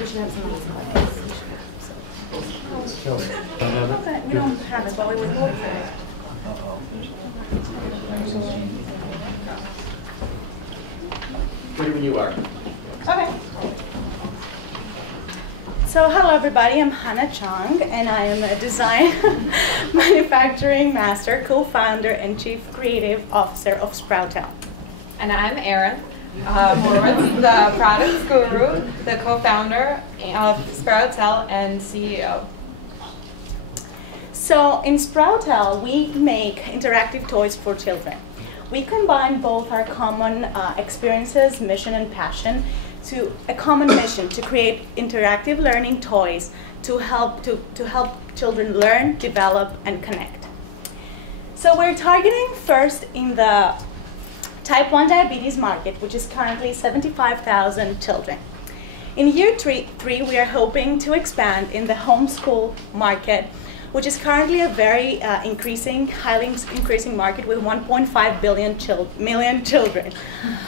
We should have some of these buckets. Okay, we don't have it, but we would hope for it. Ready when you are. Okay. So hello everybody, I'm Hannah Chong and I am a design manufacturing master, co-founder and chief creative officer of Sproutel. And I'm Erin Horowitz, the product guru, the co-founder of Sproutel and CEO. So in Sproutel, we make interactive toys for children. We combine both our common experiences, mission, and passion to a common mission to create interactive learning toys to help children learn, develop, and connect. So we're targeting first in the type 1 diabetes market, which is currently 75,000 children. In year three, we are hoping to expand in the homeschool market, which is currently a very highly increasing market with 1.5 million children.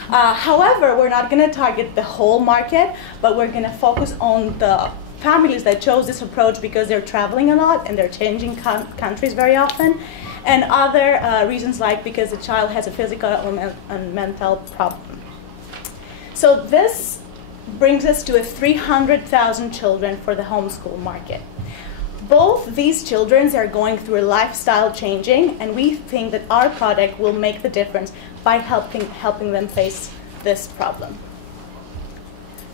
However, we're not going to target the whole market, but we're going to focus on the families that chose this approach because they're traveling a lot and they're changing countries very often, and other reasons like because the child has a physical or mental problem. So this brings us to 300,000 children for the homeschool market. Both these children are going through a lifestyle changing, and we think that our product will make the difference by helping them face this problem.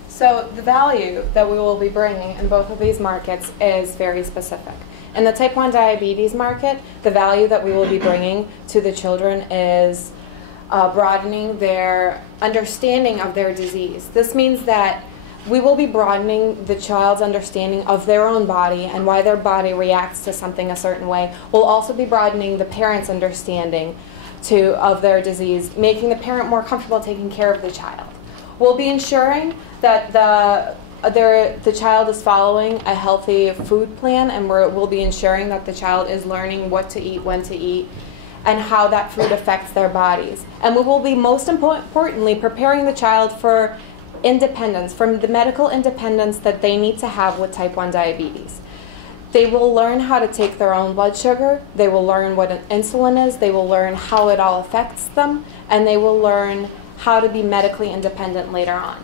So the value that we will be bringing in both of these markets is very specific. In the type 1 diabetes market, the value that we will be bringing to the children is broadening their understanding of their disease. This means that we will be broadening the child's understanding of their own body and why their body reacts to something a certain way. We'll also be broadening the parent's understanding of their disease, making the parent more comfortable taking care of the child. We'll be ensuring that the child is following a healthy food plan, and we'll be ensuring that the child is learning what to eat, when to eat, and how that food affects their bodies. And we will be most importantly preparing the child for independence, from the medical independence that they need to have with type 1 diabetes. They will learn how to take their own blood sugar, they will learn what an insulin is, they will learn how it all affects them, and they will learn how to be medically independent later on.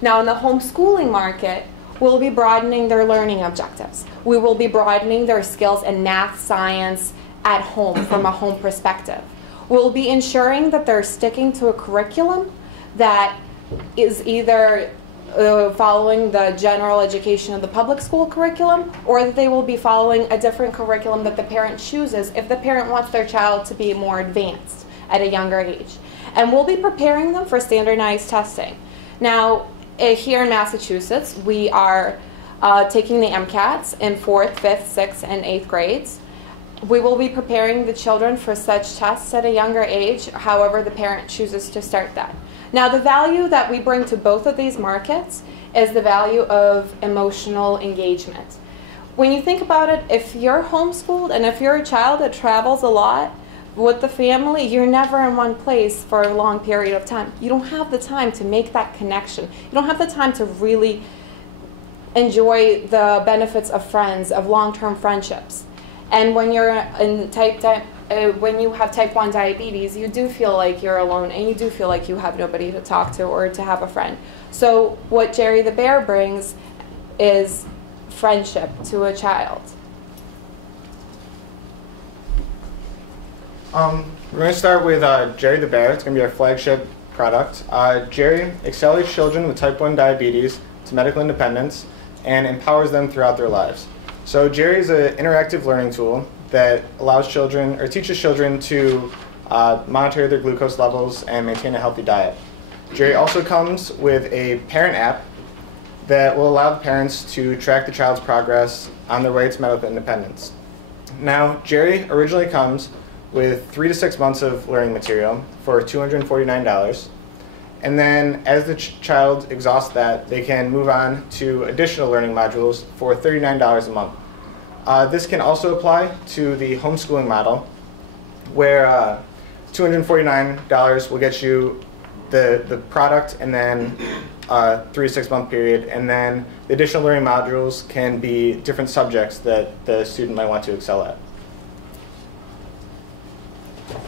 Now in the homeschooling market, we'll be broadening their learning objectives. We will be broadening their skills in math, science, at home, from a home perspective. We'll be ensuring that they're sticking to a curriculum that is either following the general education of the public school curriculum, or that they will be following a different curriculum that the parent chooses if the parent wants their child to be more advanced at a younger age. And we'll be preparing them for standardized testing. Now, here in Massachusetts, we are taking the MCATs in 4th, 5th, 6th, and 8th grades. We will be preparing the children for such tests at a younger age, however the parent chooses to start that. Now, the value that we bring to both of these markets is the value of emotional engagement. When you think about it, if you're homeschooled and if you're a child that travels a lot with the family, you're never in one place for a long period of time. You don't have the time to make that connection. You don't have the time to really enjoy the benefits of friends, of long-term friendships. And when you're in when you have type 1 diabetes, you do feel like you're alone, and you do feel like you have nobody to talk to or to have a friend. So what Jerry the Bear brings is friendship to a child. We're going to start with Jerry the Bear. It's going to be our flagship product. Jerry accelerates children with type 1 diabetes to medical independence and empowers them throughout their lives. So Jerry is an interactive learning tool that allows children, or teaches children to monitor their glucose levels and maintain a healthy diet. Jerry also comes with a parent app that will allow the parents to track the child's progress on their way to medical independence. Now, Jerry originally comes with 3 to 6 months of learning material for $249. And then as the child exhausts that, they can move on to additional learning modules for $39 a month. This can also apply to the homeschooling model, where $249 will get you the product and then 3 to 6 month period, and then the additional learning modules can be different subjects that the student might want to excel at.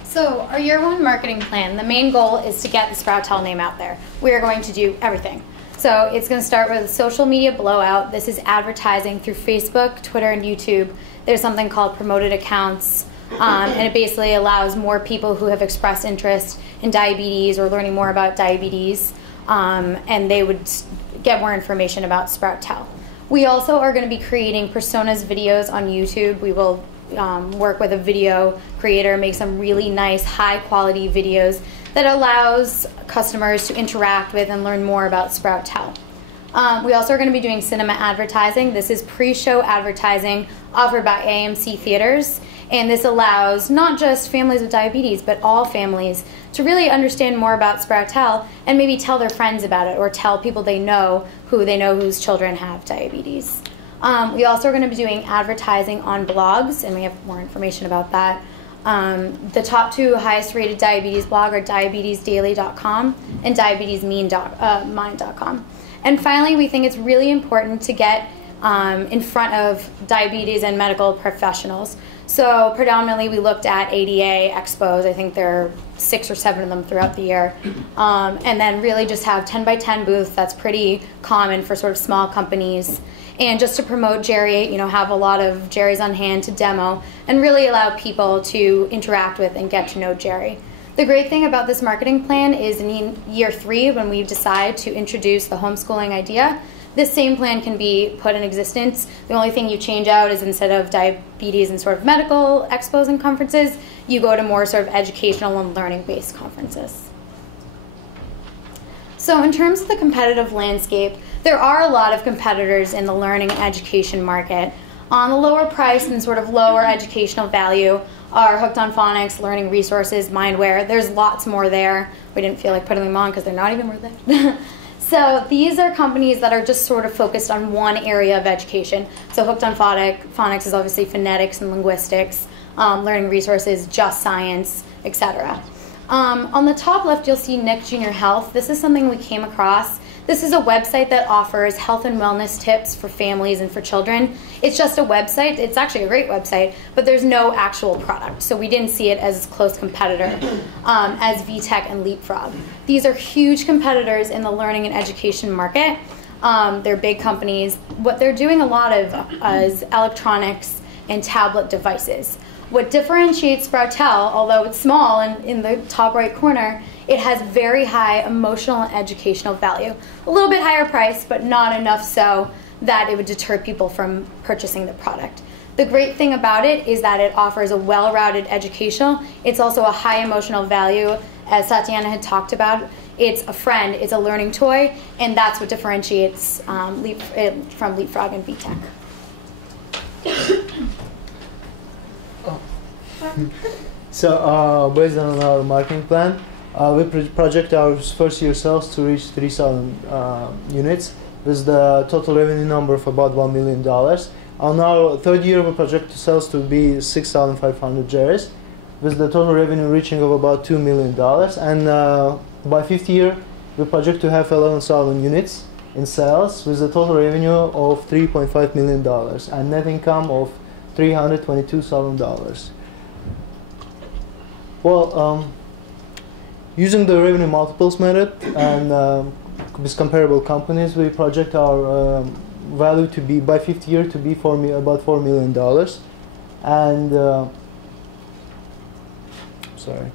So our year one marketing plan, the main goal is to get the Sproutel name out there. We are going to do everything. So it's going to start with a social media blowout. This is advertising through Facebook, Twitter, and YouTube. There's something called promoted accounts, and it basically allows more people who have expressed interest in diabetes or learning more about diabetes, and they would get more information about Sproutel. We also are going to be creating personas videos on YouTube. We will work with a video creator, make some really nice high quality videos that allows customers to interact with and learn more about Sproutel. We also are going to be doing cinema advertising. This is pre-show advertising offered by AMC Theaters, and this allows not just families with diabetes but all families to really understand more about Sproutel and maybe tell their friends about it or tell people they know whose children have diabetes. We also are going to be doing advertising on blogs, and we have more information about that. The top 2 highest rated diabetes blog are diabetesdaily.com and diabetesmind.com. And finally, we think it's really important to get in front of diabetes and medical professionals. So predominantly we looked at ADA expos. I think there are 6 or 7 of them throughout the year. And then really just have 10 by 10 booths. That's pretty common for sort of small companies. And just to promote Jerry, have a lot of Jerry's on hand to demo and really allow people to interact with and get to know Jerry. The great thing about this marketing plan is in year 3, when we decide to introduce the homeschooling idea, this same plan can be put in existence. The only thing you change out is instead of diabetes and sort of medical expos and conferences, you go to more sort of educational and learning-based conferences. So in terms of the competitive landscape, there are a lot of competitors in the learning and education market. On the lower price and sort of lower educational value are Hooked on Phonics, Learning Resources, Mindware. There's lots more there. We didn't feel like putting them on because they're not even worth it. So these are companies that are just sort of focused on one area of education. So Hooked on Phonics is obviously phonetics and linguistics, Learning Resources, Just Science, etc. On the top left, you'll see Nick Junior Health. This is something we came across. This is a website that offers health and wellness tips for families and for children. It's just a website. It's actually a great website, but there's no actual product. So we didn't see it as a close competitor as VTech and Leapfrog. These are huge competitors in the learning and education market. They're big companies. What they're doing a lot of is electronics and tablet devices. What differentiates Sproutel, although it's small and in the top right corner, it has very high emotional and educational value. A little bit higher price, but not enough so that it would deter people from purchasing the product. The great thing about it is that it offers a well-rounded educational. It's also a high emotional value, as Tatiana had talked about. It's a friend, it's a learning toy, and that's what differentiates from Leapfrog and VTech. So based on our marketing plan, we project our first year sales to reach 3,000 units with the total revenue number of about $1 million. On our third year, we project sales to be 6,500 Jerry's with the total revenue reaching of about $2 million. And by fifth year, we project to have 11,000 units in sales with a total revenue of $3.5 million and net income of $322,000. Well, using the revenue multiples method and with comparable companies, we project our value to be by fifth year to be about $4 million. And sorry,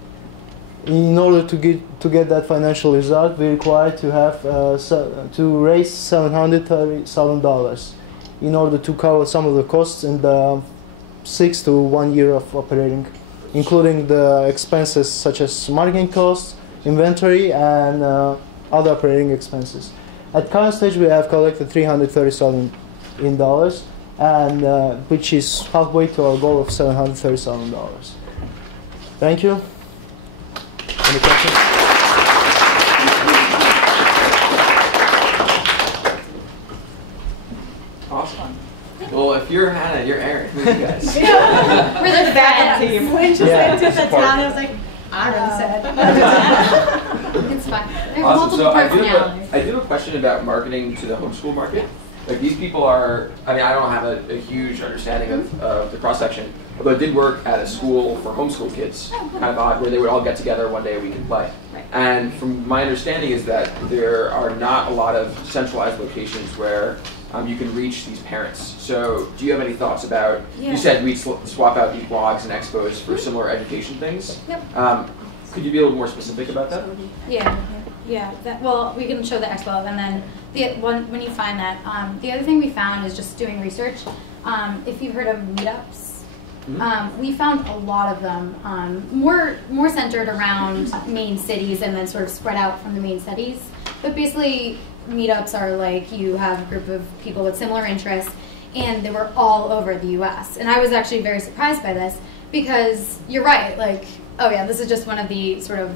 in order to get that financial result, we require to have to raise $730,000 in order to cover some of the costs in the 6 to 1 year of operating, including the expenses such as marketing costs, inventory, and other operating expenses. At current stage, we have collected $330,000 in dollars, and which is halfway to our goal of $730,000. Thank you. Any questions? Awesome. Well, if you're Hannah, you're Aaron. Who are you guys? We're the backup team. When she said to Tatiana, I was like, I already said. fine. There's Awesome. multiple So I personalities. do have a question about marketing to the homeschool market. Like these people are, I mean, I don't have a huge understanding of the cross section, although I did work at a school for homeschool kids, kind of odd, where they would all get together one day a week and play. Right. And from my understanding is that there are not a lot of centralized locations where you can reach these parents. So do you have any thoughts about, you said we'd swap out these blogs and expos for similar education things. Yep. Could you be a little more specific about that? Yeah. Well, we can show the expo, and then when you find that, the other thing we found is just doing research. If you've heard of meetups, we found a lot of them, more centered around main cities and then sort of spread out from the main cities. But basically, meetups are like you have a group of people with similar interests, and they were all over the U.S. And I was actually very surprised by this because you're right, like, oh yeah, this is just one of the sort of,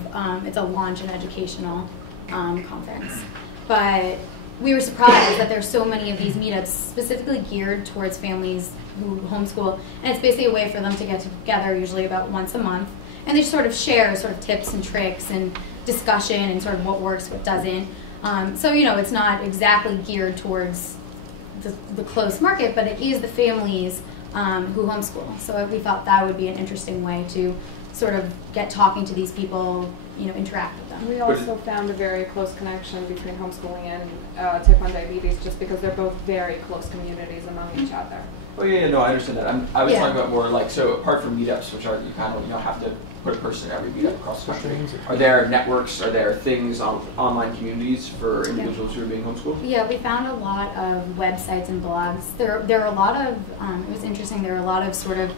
it's a launch and educational conference. But we were surprised that there's so many of these meetups specifically geared towards families who homeschool, and it's basically a way for them to get together usually about once a month, and they sort of share sort of tips and tricks and discussion and sort of what works, what doesn't. So, you know, it's not exactly geared towards the close market, but it is the families who homeschool. So we thought that would be an interesting way to sort of get talking to these people, you know, interact with them. We also found a very close connection between homeschooling and type 1 diabetes just because they're both very close communities among each other. Oh yeah, no, I understand that. I was Yeah. talking about more like, so apart from meetups, which are, you kind of, have to put a person in every meetup across the country, are there networks, are there things on online communities for individuals who are being homeschooled? Yeah, we found a lot of websites and blogs. There are a lot of, it was interesting, there are a lot of sort of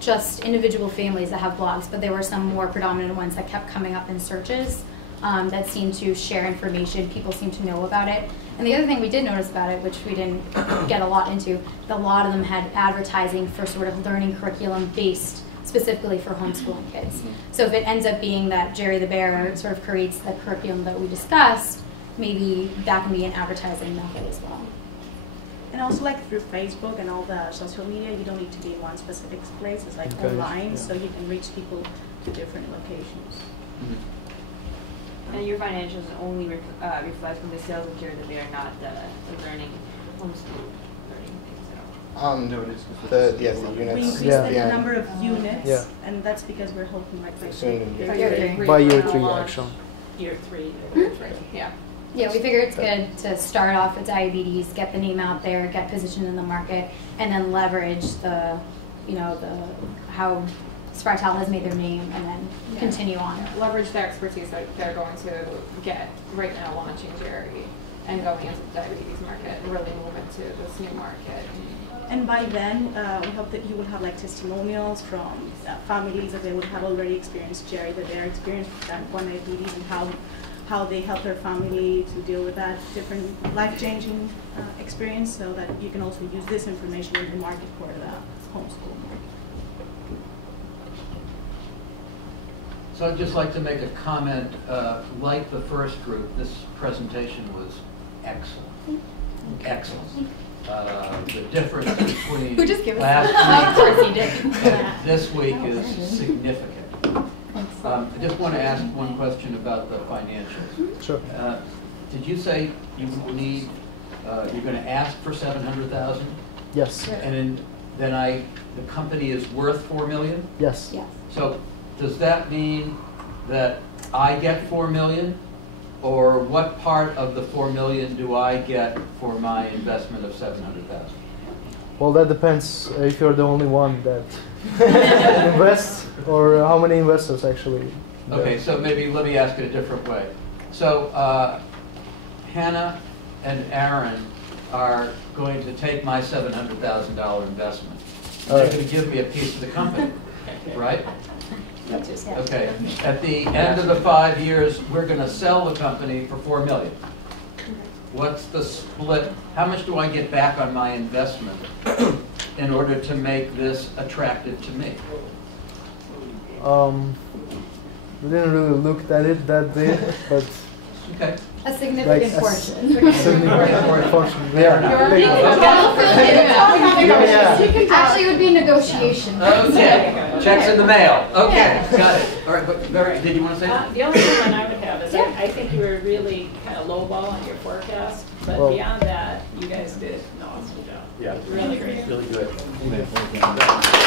just individual families that have blogs, but there were some more predominant ones that kept coming up in searches that seemed to share information. People seem to know about it. And the other thing we did notice about it, which we didn't get a lot into, a lot of them had advertising for sort of learning curriculum based specifically for homeschooling kids. So if it ends up being that Jerry the Bear sort of creates the curriculum that we discussed, maybe that can be an advertising method as well. And also, like through Facebook and all the social media, you don't need to be in one specific place. It's like online, so you can reach people to different locations. And your financials only reflect from the sales of Jerry the Bear, not the learning, homeschool learning things at all. The units. We increased the number of units, and that's because we're hoping like Soon in year three. By year 3, actually. Year 3. Yeah. Yeah, we figure it's good to start off with diabetes, get the name out there, get positioned in the market, and then leverage the, you know, how Spartel has made their name, and then continue on. Leverage the expertise that they're going to get right now launching Jerry and going into the diabetes market and really move into this new market. And by then, we hope that you will have like testimonials from families that they would have already experienced Jerry the Bear experience with type 1 diabetes and how they help their family to deal with that different life-changing experience, so that you can also use this information in the market for the homeschool market. So I'd just like to make a comment. Like the first group, this presentation was excellent. Excellent. The difference between Who just gave us last that? Of course he week did. and this week is significant. I just want to ask one question about the financials. Sure. Did you say you need, you're going to ask for $700,000? Yes. And then the company is worth $4 million? Yes. Yeah. So does that mean that I get $4 million? Or what part of the $4 million do I get for my investment of $700,000? Well, that depends if you're the only one that invests, or how many investors actually. Okay, so maybe let me ask it a different way. So Hannah and Aaron are going to take my $700,000 investment. They're going to give me a piece of the company, right? Okay. At the end of the 5 years, we're going to sell the company for $4 million. What's the split? How much do I get back on my investment in order to make this attractive to me? We didn't really look at it that big, but Okay. A significant Like, portion. significant portion. Yeah. Actually, it would be a negotiation. Okay. Checks in the mail. Okay, got it. All right, but Mary, did you want to say something? The only one I would have is I think you were really kind of lowball on your forecast, but Well- beyond that, you guys did an awesome job. Yeah. Really great. Really good.